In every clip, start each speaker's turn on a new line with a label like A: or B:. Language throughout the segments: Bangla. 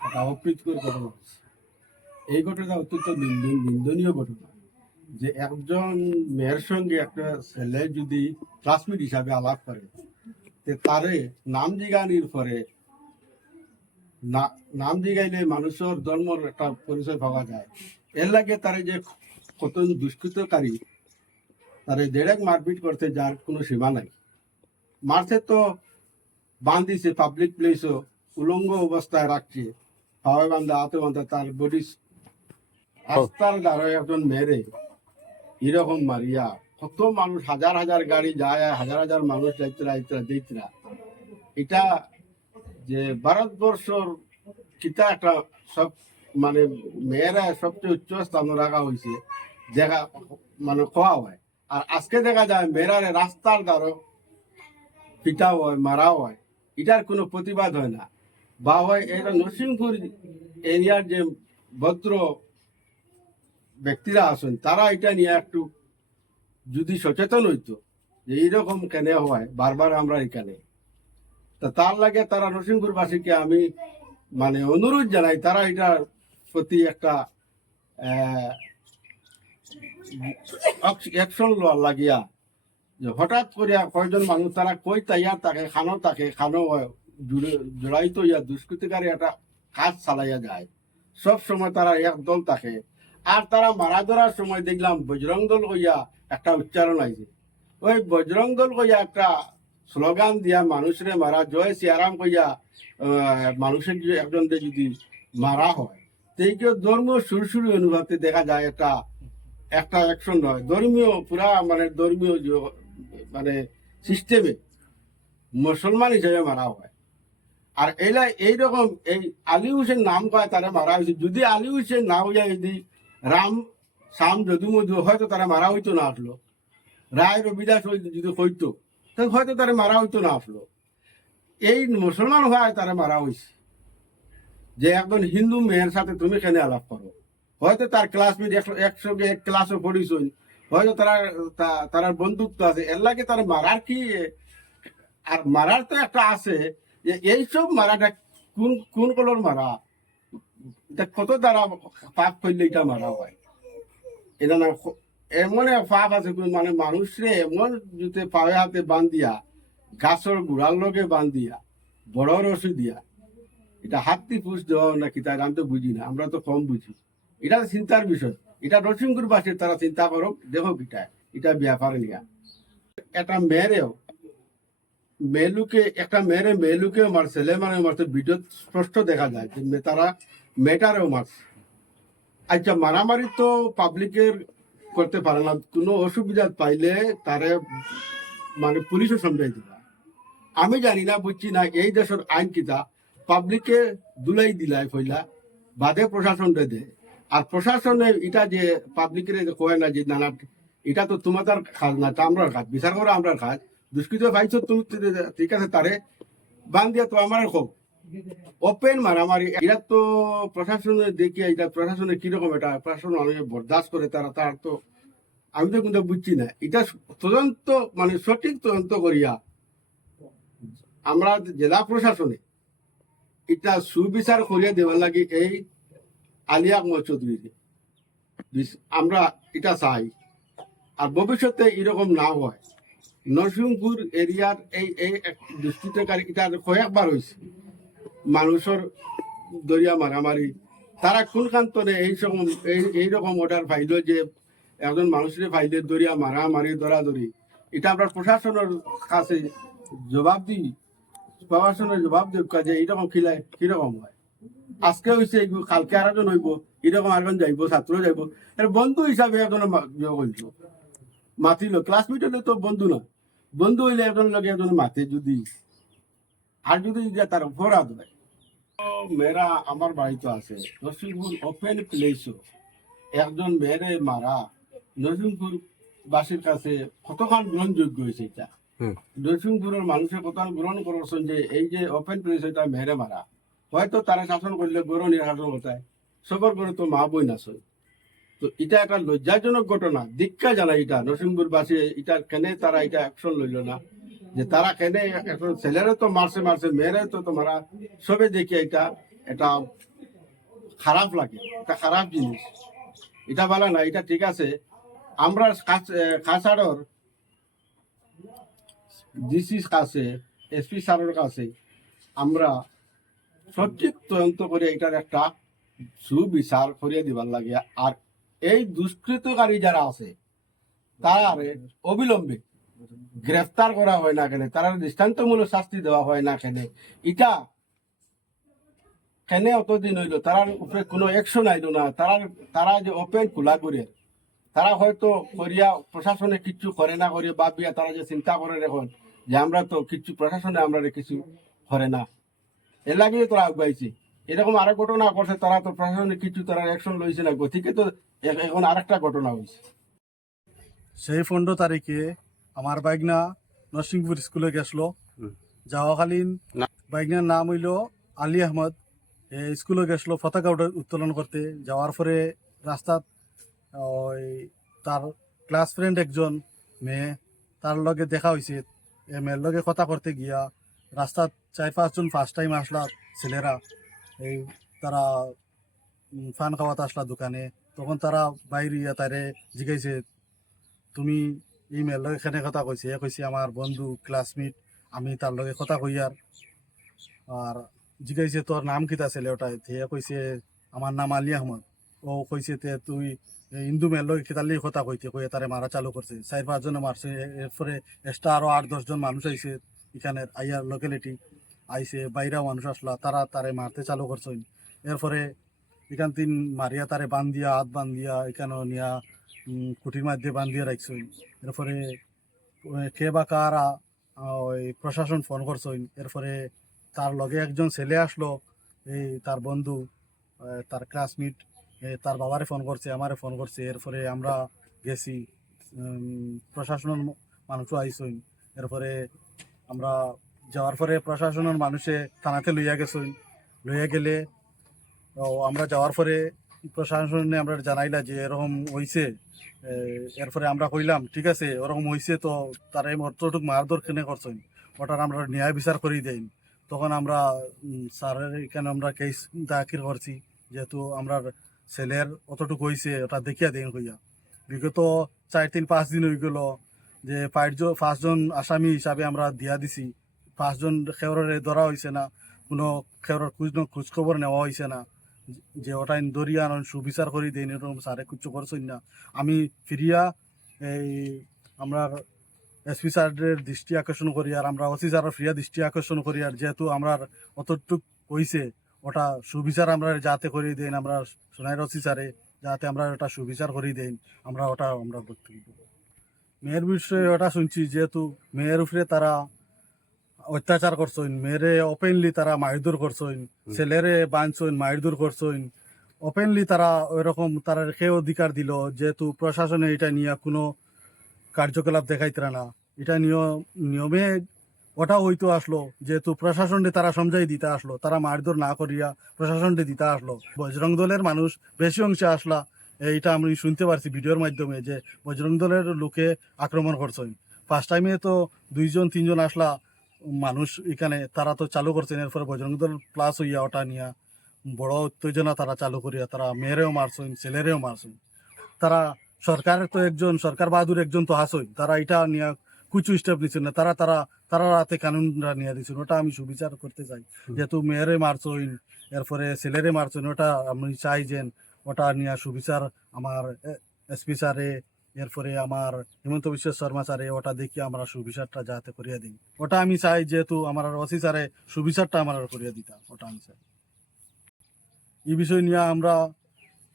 A: একটা অপ্রীতিকর ঘটনা হয়েছে এই ঘটনা অত্যন্ত নিন্দনীয় ঘটনা। যে একজন মেয়ের সঙ্গে একটা ছেলে যদি ক্লাসমেট হিসাবে আলাপ করে, তে তারে নাম জিগানির পরে নাম জিগাইলে মানুষের ধর্মর একটা পরিচয় পাওয়া যায়। এর লাগে তারে যে কত দুষ্কৃতকারী, তারে দেড়েক মারপিট করতে যার কোনো সীমা নাই। মারছে তো বান্ধিছে পাবলিক প্লেসও উলঙ্গ অবস্থায় রাখছে। হাওয়াই বান্ধা হাতে বান্ধা তার বডি রাস্তার দ্বারা একজন মেরে এরকম মারিয়া। কত মানুষ হাজার হাজার গাড়ি যায় হাজার হাজার মানুষ যাইতরা এটা যে ভারতবর্ষর কিতা একটা সব মানে মেয়েরা সবচেয়ে উচ্চ স্থানে রাখা হয়েছে দেখা মানে খোয়া হয়। আর আজকে দেখা যায় মেয়েরারে রাস্তার দ্বারা পিটা হয় মারা হয়। এটার কোনো প্রতিবাদ হয় না। বা হয় এটা নরসিংপুর এরিয়ার যে ভদ্র ব্যক্তিরা আছেন তারা এটা নিয়ে একটু যদি সচেতন হইতো যে এইরকম কেন হয় বারবার আমরা এখানে। তা তার লাগে তারা নরসিংপুরবাসীকে আমি মানে অনুরোধ জানাই তারা এটার প্রতি একটা অ্যাকশন লওয়ার লাগিয়া যে হঠাৎ করে কয়জন মানুষ তারা কই তাইয়া তাকে খানো তাকে খানো হয়, জড়াইত ইয়া দুষ্কৃতিকারী একটা কাজ চালাইয়া যায়। সব সময় তারা এক দল থাকে। আর তারা মারা ধরার সময় দেখলাম বজরং দল কইয়া একটা উচ্চারণ আইছে। ওই বজরং দল কইয়া একটা স্লোগান দিয়া মানুষরে মারা, জয় সিয়ারাম কইয়া মানুষের যে একজন দিয়ে যদি মারা হয়, সেই কেউ ধর্মীয় সুরসুরি অনুভূতি দেখা যায় একটা একটা অ্যাকশন নয় ধর্মীয়, পুরা মানে ধর্মীয় মানে সিস্টেমে মুসলমান হিসেবে মারা হয়। আর এলা এইরকম এই আলী হুসেন নাম কয় তারা মারা হয়েছে। যদি আলী হুসেন না হইয়া যদি রাম, শ্যাম, যদু, মধু হয়তো তারা মারা হইতো না আসলো রায় রবিদাস যদি হইতো, তো হয়তো তারা মারা হইতো না আসলো এই মুসলমান হওয়ায় তারা মারা হয়েছে যে একজন হিন্দু মেয়ের সাথে তুমি কেন আলাপ করো? হয়তো তার ক্লাসমেট একসঙ্গে এক ক্লাসও পড়িস হয়তো তারা তার বন্ধুত্ব আছে। এর লাগে তার মারার কি আর মারার তো একটা আছে। এইসব মারাটা কোন কোন কলর মারা? এটা কত দ্বারা পাপ করলে এটা মারা হয়? এটা না, এমন পাপ আছে মানে মানুষরে এমন জুতে পায়ে হাতে বান্ধিয়া, গাছর গুড়ার লগে বান্ধিয়া, বড় রসি দিয়া, এটা হাতি পুষ দেওয়া নাকি তাই আমি তো বুঝি না, আমরা তো কম বুঝি। এটা চিন্তার বিষয়। এটা নরসিংপুর বাসীর তারা চিন্তা করো, দেখো কিটা, এটা ব্যাপার নিয়া। একটা মেয়েরেও মেলুকে একটা মেয়েরে মেলুকে মার ছেলে মানে মারছে, ভিডিও স্পষ্ট দেখা যায় যে তারা মেয়েটারেও মারছে। আচ্ছা মারামারি তো পাবলিকের করতে পারে না, কোনো অসুবিধা পাইলে তারে মানে পুলিশও সমঝাই দিবা। আমি জানি না, বুঝছি না, এই দেশের আইন কিতা পাবলিকে দুলাই দিলাই ফইলা, বাদে প্রশাসন দে। আর প্রশাসনে এটা যে পাবলিকের কয় না যে না না এটা তো তোমাদের কাজ না এটা আমরার কাজ বিচার করা আমরার কাজ দুষ্কৃত পাইছো তুমি ঠিক আছে তারে বান দিয়া তো আমার হোক ওপেন মারামারি এটা তো প্রশাসনে দেখি এটা প্রশাসনে কীরকম এটা প্রশাসন অনেক বরদাস্ত করে তারা তার তো আমি তো কিন্তু বুঝছি না এটা তদন্ত মানে সঠিক তদন্ত করিয়া আমরা জেলা প্রশাসনে এটা সুবিচার করিয়া দেওয়ার লাগে এই আলিয়া কুমার চৌধুরীকে আমরা এটা চাই। আর ভবিষ্যতে এরকম না হয়। নরসিংপুর এরিয়ার এই এই দুষ্কৃতকারী এটা কয়েকবার হয়েছে মানুষের দরিয়া মারামারি। তারা কোন কান্তনে এই রকম এই এইরকম অর্ডার পাইল যে একজন মানুষের পাইলে দরিয়া মারামারি, দরাদরি। এটা আমরা প্রশাসনের কাছে জবাব দিই। প্রশাসনের জবাব দেব যে এইরকম খিলাই কীরকম হয়? আজকে হয়েছে কালকে আর একজন হইব এরকম আরেকজন যাইব, ছাত্র যাইব। বন্ধু হিসাবে একজন হইল মাতিল ক্লাসমেট হলে তো বন্ধু না বন্ধু হইলে একজন লগে একজন মাতে যদি। আর যদি তার অপরাধ হয়। মেয়েরা আমার বাড়িতে আছে নরসিংপুর ওপেন প্লেসও একজন মেয়েরে মারা। নরসিংপুর বাসীর কাছে কতক্ষণ গ্রহণযোগ্য হয়েছে এটা। নরসিংপুরের মানুষের কতক্ষণ গ্রহণ করছেন যে এই যে ওপেন প্লেস এটা মেয়েরে মারা। হয়তো তারা শাসন করলে গরু নিয়ে শাসন করতায় সবর করে তো মা বই না সই তো এটা একটা লজ্জাজনক ঘটনা। দীক্ষা জানা এটা। নরসিংপুরবাসী এটা কেন তারা এটা অ্যাকশন লইল না। যে তারা কেন এখন ছেলেরা তো মারছে মারছে, মেয়েরা তো তোমরা সবে দেখি এটা এটা খারাপ লাগে। এটা খারাপ জিনিস। এটা ভালো না, এটা ঠিক আছে। আমরা খাসাড়র ডিসির কাছে এসপি স্যারের কাছে আমরা সঠিক তদন্ত করে এটার একটা সুবিচার করিয়ে দিবার লাগে। আর এই দুষ্কৃতকারী যারা আছে, তার অবিলম্বে গ্রেফতার করা হয় না কেন? তারা দৃষ্টান্তমূলক শাস্তি দেওয়া হয় না কেন? এটা কেন অতদিন হইল? তারার উপরে কোনো অ্যাকশন আইল না। তারা তারা যে ওপেন খোলা করে, তারা হয়তো করিয়া প্রশাসনে কিছু করে না করে বাবিয়া তারা যে চিন্তা করে এখন যে আমরা তো কিছু প্রশাসনে আমরা কিছু করে না। এর লাগিয়ে তোরা আগুয়াইছে এরকম আরেক ঘটনা করছে তারা তো প্রশাসনে কিছু, তারা অ্যাকশন লইছে না। গতিকে তো এখন আরেকটা ঘটনা হয়েছে।
B: সেই পনেরো তারিখে আমার বাইকনা নরসিংপুর স্কুলে গেছিল। যাওয়াকালীন
A: না।
B: বাইকনার নাম হইল আলী আহমদ। এ স্কুলে গেছিল পতাকা উত্তোলন- উত্তোলন করতে। যাওয়ার পরে রাস্তাত ওই তার ক্লাস ফ্রেন্ড একজন মেয়ে তার লগে দেখা হয়েছে এ মেয়ের লগে কথা করতে গিয়া রাস্তাত চার পাঁচজন ফার্স্ট টাইম আসলা ছেলেরা। এই তারা ফান খাওয়াতে আসলা দোকানে। তখন তারা বাইরে তারে জিগাইছে, তুমি এই মেয়ের লগে এখানে কথা কইছে? এ কইছে, আমার বন্ধু ক্লাসমেট আমি তার লগে কথা কই আর। আর জিগাইছে, তোর নাম কিতা ছেলে ওটা? তে কইছে, আমার নাম আলী আহমদ। ও কইছে, তে তুই হিন্দু মেয়ের লগে কিতার লিগে কথা কইতে? কই তারে মারা চালু করছে। চার পাঁচজনে মারছে। এরপরে এক্সট্রা আরও আট দশজন মানুষ আইছে এখানে আইয়ার লোকালিটি আইছে বাইরা মানুষ আসলা, তারা তারে মারতে চালু করছে। এরপরে এখান তিন মারিয়া তারে বান্ধিয়া, হাত বান্ধিয়া এখানে নিয়া কুটির মধ্যে বান্ধিয়ে রাখছে এরপরে কে বা কারা ওই প্রশাসন ফোন করছে এরপরে তার লগে একজন ছেলে আসলো এই তার বন্ধু তার ক্লাসমেট তার বাবারে ফোন করছে, আমারে ফোন করছে। এরপরে আমরা গেছি প্রশাসনের মানুষও আইসইন। এরপরে আমরা যাওয়ার পরে প্রশাসনের মানুষে থানাতে লইয়া গেছইন লইয়া গেলে আমরা যাওয়ার পরে প্রশাসনে আমরা জানাইলা যে এরকম হইছে এ, এরপরে আমরা কইলাম ঠিক আছে ওরকম হইছে তো তারা এই অতটুক মারধর কেনে করছেন? ওটার আমরা ন্যায় বিচার করি দেই তখন আমরা স্যারের এখানে আমরা কেস দাখিল করছি যেহেতু আমরা ছেলের অতটুকু হইছে ওটা দেখিয়া দেন কইয়া। বিগত চার তিন পাঁচ দিন হয়ে গেল যে পাঁচজন পাঁচজন আসামি হিসাবে আমরা দিয়া দিছি। পাঁচজন খেওরের ধরা হয়েছে না কোনো খেওরের খোঁজ খোঁজ খবর নেওয়া হয়েছে না। যে ওটা দরিয়া সুবিচার করি দেন এরকম স্যারে কিচ্ছু করছেন না আমি ফিরিয়া এই আমরা এসপি স্যারের দৃষ্টি আকর্ষণ করি, আর আমরা ওসি স্যারের ফিরিয়া দৃষ্টি আকর্ষণ করি, আর যেহেতু আমরা অতটুক হইছে, ওটা সুবিচার আমরা যাতে করি দেন, আমরা সোনাইর ওসি স্যারে যাতে আমরা ওটা সুবিচার করি দেন, আমরা ওটা আমরা বক্তব্য মেয়ের বিষয়ে ওটা শুনছি, যেহেতু মেয়ের উপরে তারা অত্যাচার করছেন মেয়েরে ওপেনলি তারা মারধর করছেন ছেলেরে বাঁধছেন মারধর করছেন। ওপেনলি তারা ওইরকম তারা সে অধিকার দিল যেহেতু প্রশাসনে এটা নিয়ে কোনো কার্যকলাপ দেখাইতে না। এটা নিয়ম নিয়মে ওটা হইতো আসলো যেহেতু প্রশাসনে তারা সমঝাই দিতে আসলো তারা মারধর না করিয়া প্রশাসনে দিতে আসলো। বজরং দলের মানুষ বেশি অংশে আসলা এইটা আমি শুনতে পারছি ভিডিওর মাধ্যমে যে বজরং দলের লোকে আক্রমণ করছেন। ফার্স্ট টাইমে তো দুইজন তিনজন আসলা মানুষ এখানে তারা তো চালু করছেন এরপরে বজরং দল প্লাস হইয়া ওটা নিয়া বড় উত্তেজনা তারা চালু করিয়া তারা মেয়েরেও মারছেন ছেলেরেও মারছেন। তারা সরকারের তো একজন সরকার বাহাদুর একজন তো হাসই তারা এটা নিয়ে কুচু স্টেপ নিচ্ছেন না তারা তারা তারা রাতে কানুনরা নিয়ে দিচ্ছেন ওটা আমি সুবিচার করতে চাই। যেহেতু মেয়েরে মারছইন এরপরে ছেলেরে মারছইন ওটা আমি চাই যে ওটা নিয়ে সুবিচার আমার এসপি স্যারে এরপরে আমার হিমন্ত বিশ্ব শর্মা স্যারে ওটা দেখি আমরা সুবিচারটা যাতে করিয়া দিই। ওটা আমি চাই যেহেতু আমার ওসি স্যারে সুবিচারটা আমার করিয়া দিতা ওটা আমি চাই। এই বিষয় নিয়ে আমরা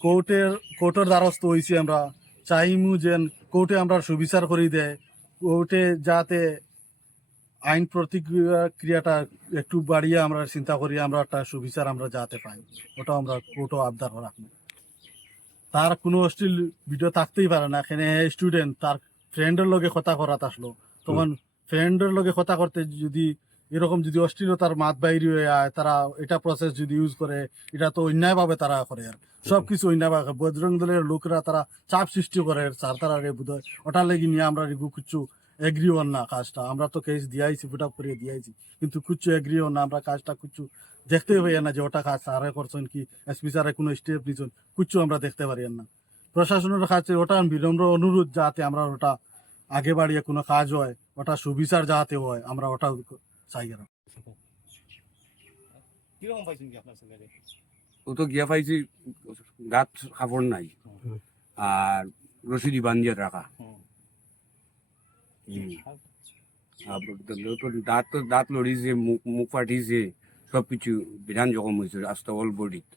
B: কোর্টের কোর্টের দ্বারস্থ হয়েছি আমরা। চাইমু যে কোর্টে আমরা সুবিচার করি দেয়, কোর্টে যাতে আইন প্রতিক্রিয়াটা একটু বাড়িয়ে আমরা চিন্তা করি, আমরা একটা সুবিচার আমরা যাতে পাই ওটা আমরা কোর্টও আবদার রাখব। তার কোনো অশ্লীল ভিডিও থাকতেই পারে না। এখানে স্টুডেন্ট তার ফ্রেন্ডের লগে কথা করাত আসলো। তখন ফ্রেন্ডের লগে কথা করতে যদি এরকম যদি অশ্লীলতার মাত বাইরে হয়ে আয় তারা এটা প্রসেস যদি ইউজ করে এটা তো অন্যায়ভাবে তারা করে আর। সবকিছু অন্যায়ভাবে বজরং দলের লোকরা তারা চাপ সৃষ্টি করে স্যার তারা রে বোধ ওটার লেগে নিয়ে আমরা রেগু কিছু এগ্রি হন না কাজটা। আমরা তো কেস দিয়াইছি ফুট করে দিয়াইছি। কিন্তু কুচ্ছু এগ্রি হন না আমরা কাজটা কুচ্ছু দেখতে পাই না যে ওটা কাজ স্যারে করছেন কি? এসপি স্যারে কোনো স্টেপ নিচ্ছেন কিচ্ছু আমরা দেখতে পারি না। প্রশাসনের কাছে ওটা বিনম্র অনুরোধ যাতে আমরা ওটা আগে বাড়িয়ে কোনো কাজ হয় ওটা সুবিচার যাতে হয় আমরা ওটা চাই আর
C: ছেলেরে
D: ও তো গিয়া পাইছি গাত কাপড় নাই। আর রশিদি বান্ধিয়ে রাখা। আর দাঁত তো দাঁত লড়িছে মুখ মুখ ফাটিছে। সব কিছু বিধান জখম হয়েছিল আস্তে অল বডিত